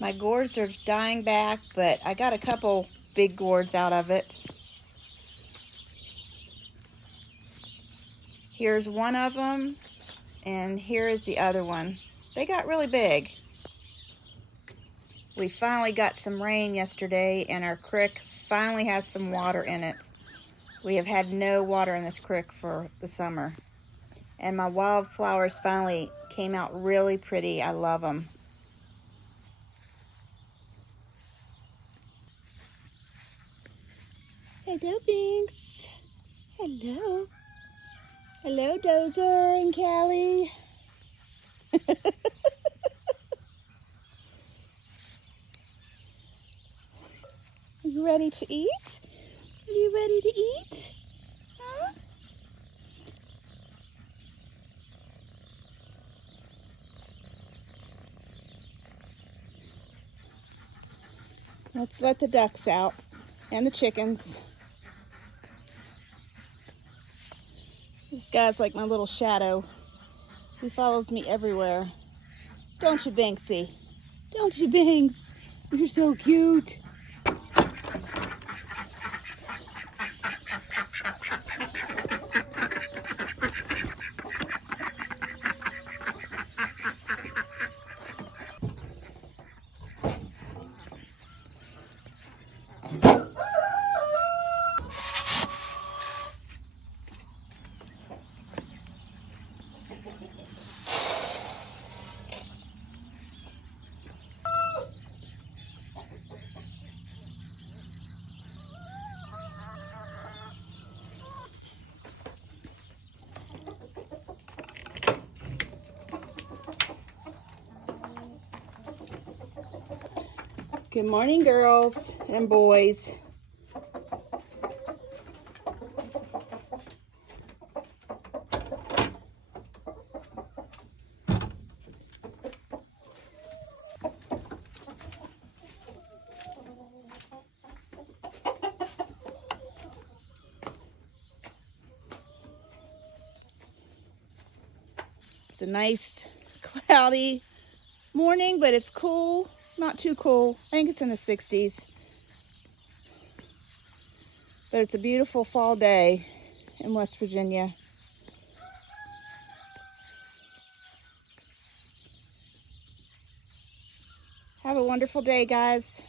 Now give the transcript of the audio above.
My gourds are dying back, but I got a couple big gourds out of it. Here's one of them, and here is the other one. They got really big. We finally got some rain yesterday, and our creek finally has some water in it. We have had no water in this creek for the summer. And my wildflowers finally came out really pretty. I love them. Hello, Binks. Hello. Hello, Dozer and Callie. Are you ready to eat? Are you ready to eat? Huh? Let's let the ducks out and the chickens. This guy's like my little shadow. He follows me everywhere. Don't you, Binksy? Don't you, Binks? You're so cute. Good morning, girls and boys. It's a nice cloudy morning, but it's cool. Not too cool. I think it's in the 60s. But it's a beautiful fall day in West Virginia. Have a wonderful day, guys.